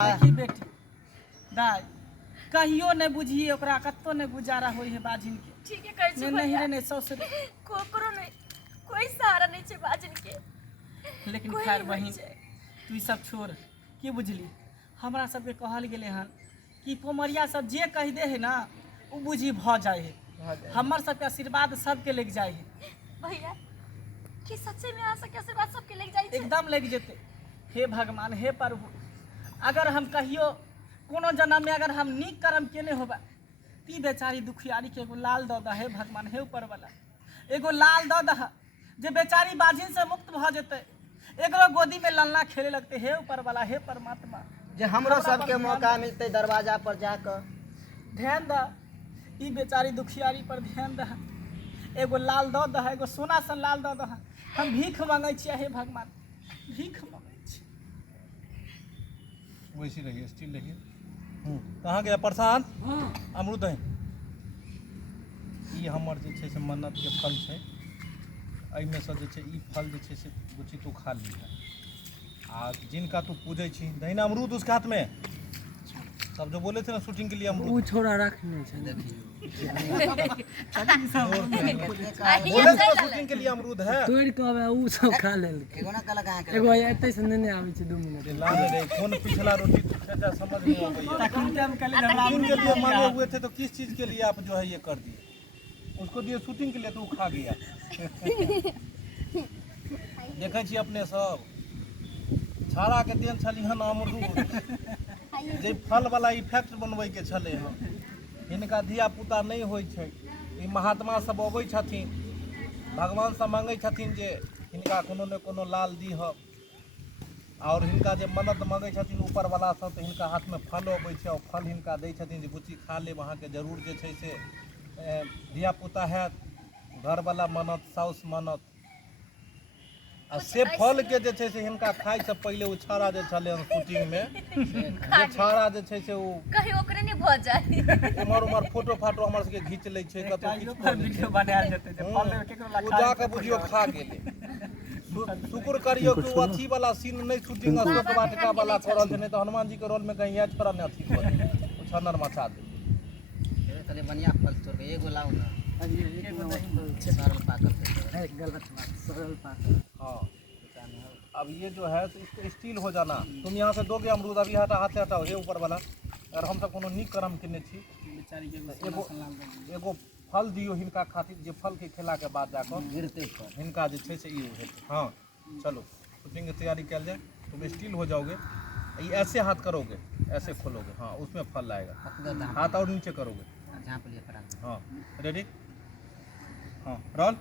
देखी बेटी दाई कहियो नहीं बुझिए ओकरा कत्तो नहीं गुजारा होई है बाजिन के। ठीक है कहै छी नहीं रे नहीं ससुर कोकरो नहीं कोई सहारा नहीं छे बाजिन के। लेकिन खैर बहिन तू ई सब छोड़ की बुझली हमरा सबके कहल गेले हन कि पोमरिया सब जे कह दे है ना उ बुझी भ जाए है। हमर सबके आशीर्वाद सबके लेके जाए है। भैया कि सच्चे में आ सके आशीर्वाद सबके लेके जाई छे एकदम लेके जेते। हे भगवान हे प्रभु अगर हम कहियो कोनो जन्म में अगर हम नीक कर्म केने होबा ती बेचारी दुखियारी के एगो लाल दऽ दह हे भगवान हे ऊपर वाला एगो लाल दऽ दह जे बेचारी बाजिन से मुक्त भ जेते एकरो गोदी में ललना खेले लगते हे ऊपर वाला हे परमात्मा जे हमरो सबके मौका मिलते दरवाजा पर जाकर ध्यान द ई बेचारी दुखियारी पर ध्यान द एगो लाल दऽ दह एगो सोना सन लाल दऽ दह हम भीख मांगै छियै हे भगवान भीख मांगै छी। वैसी रहिए स्टिल रहिए। कहाँ गया प्रशांत अमरूद है ई हमर जे छै से मन्नत के फल छै एहिमे से जे छै ई फल जे छै से बुची तू खा ली है आ जिनका तू पूजे छी दहिना अमरूद उसके हाथ में सब जो बोले थे ना शूटिंग के लिए अमरूद वो छोड़ा रखने छै बोले थे ना शूटिंग के लिए अमरूद है तोड़ के उ सब खा लेल एगो ना कला कहां के एगो एते से नहीं आवे छै 2 मिनट ये लाल रे कौन पिछला रोटी तू खाता समझ नहीं आ गई ताकि हम कल शूटिंग के लिए मांगे हुए थे तो किस चीज के लिए आप जो है ये कर दिए उसको दिए शूटिंग के लिए तो वो खा गया देखे छी अपने सब छाड़ा के देन छलिहन अमरूद जे फल वाला इफेक्ट बनबै के छले हन हिनका धिया पुता नहीं होइ छै ई महात्मा सब अबै छथिन भगवान से मांगै छथिन जे हिनका कोनो ने कोनो लाल दीह और हिनका जे मन्नत मांगै छथिन ऊपर वाला सब तो हिनका हाथ में फल अबै छै और फल हिनका दै छथिन जे बुच्ची खा लेब अहाँके जरूर जे छै से धिया पुता हैत घर वाला मन्नत साउस मन्नत आ से फल के जे छै से हिनका खाइ से पहले उ छाड़ा जे छले शूटिंग में जे छाड़ा जे छै से उ कहीं ओकरे नहीं भ जाए उमर उमर फोटो फाटो हमर सबके घीच लै छै कतौ किछ कर वीडियो बनायल जेते जे फल देवे केकरो उ लखा जाके बुझियो खा गेले शुक्र करियो कि उ अथी वाला सीन नहीं शूटिंग अशोक वाटिका वाला करल छै नहीं तो हनुमान जी के रोल में कहीं या छोरा ने अथी कर उ छनर मचा दे तले बढ़िया फल तोड़ के एगो लाओ ना सरल पाकल है गलत बात सरल पाकल। हाँ अब ये जो है तो इसको स्टील हो जाना तुम यहाँ से दोगे अमरूद अभी हटा हाथ से हटाओ ये ऊपर वाला अगर हम सब कोनो नीक कर्म केने छी बेचारी के एगो एगो फल दियो हिनका खातिर जे फल के खेला के बाद जाकर गिरते पर हिनका जे छै से ई हेतै। हाँ चलो शूटिंग की तैयारी कल जाए तुम स्टील हो जाओगे ये ऐसे हाथ करोगे ऐसे खोलोगे हाँ उसमें फल आएगा हाथ और नीचे करोगे जहां पे लिए पड़ा हाँ रेडी हाँ रोल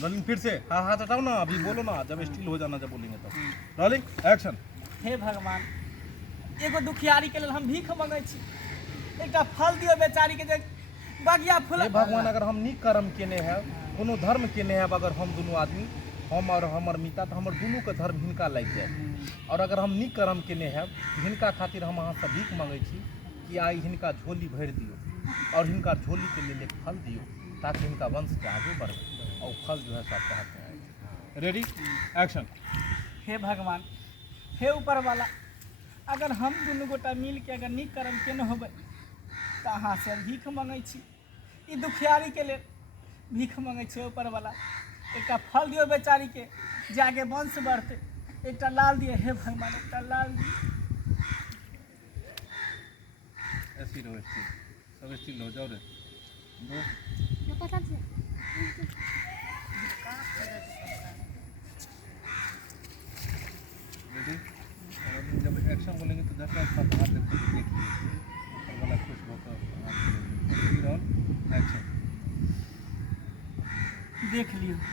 रोलिंग फिर से हाँ हाथ हटाओ ना अभी बोलो ना जब स्टील हो जाना जब बोलेंगे तब रोलिंग एक्शन। हे भगवान एगो दुखियारी के लेल हम भीख मांगै छी एकटा फल दियो बेचारी के जे बगिया फूल। हे भगवान अगर हम नीक कर्म केने हैं कोनो धर्म केने हैं अगर हम दोनों आदमी हम और हमर मिता तो हमर दोनों के धर्म हिनका लग जाए और अगर हम नीक कर्म केने हैं हिनका खातिर हम अहाँ से भीख मांगै छी कि आई हिनका झोली भरि दियो और हिनका झोली के लेल एक फल दियो ताकि हिनका वंश के आगे बढ़े और फल जो है सब हाथ में आए। Ready action. हे भगवान हे ऊपर वाला अगर हम दुनू गोटा मिल के अगर नीक कर्म केने होबै तो अहाँ से भीख मांगै छी ई दुखियारी के लेल भीख मांगै छी ऊपर वाला एकटा फल दियो बेचारी के जे आगे वंश बढ़ते एकटा लाल दियो हे भगवान एकटा लाल दियो। ऐसी रहो स्टील सब स्टील हो जाओ रे दो रेडी जब एक्शन बोलेंगे तो 10 मिनट बाद हाथ देखिए ऊपर वाला खुश होकर रोल एक्शन देख लियो।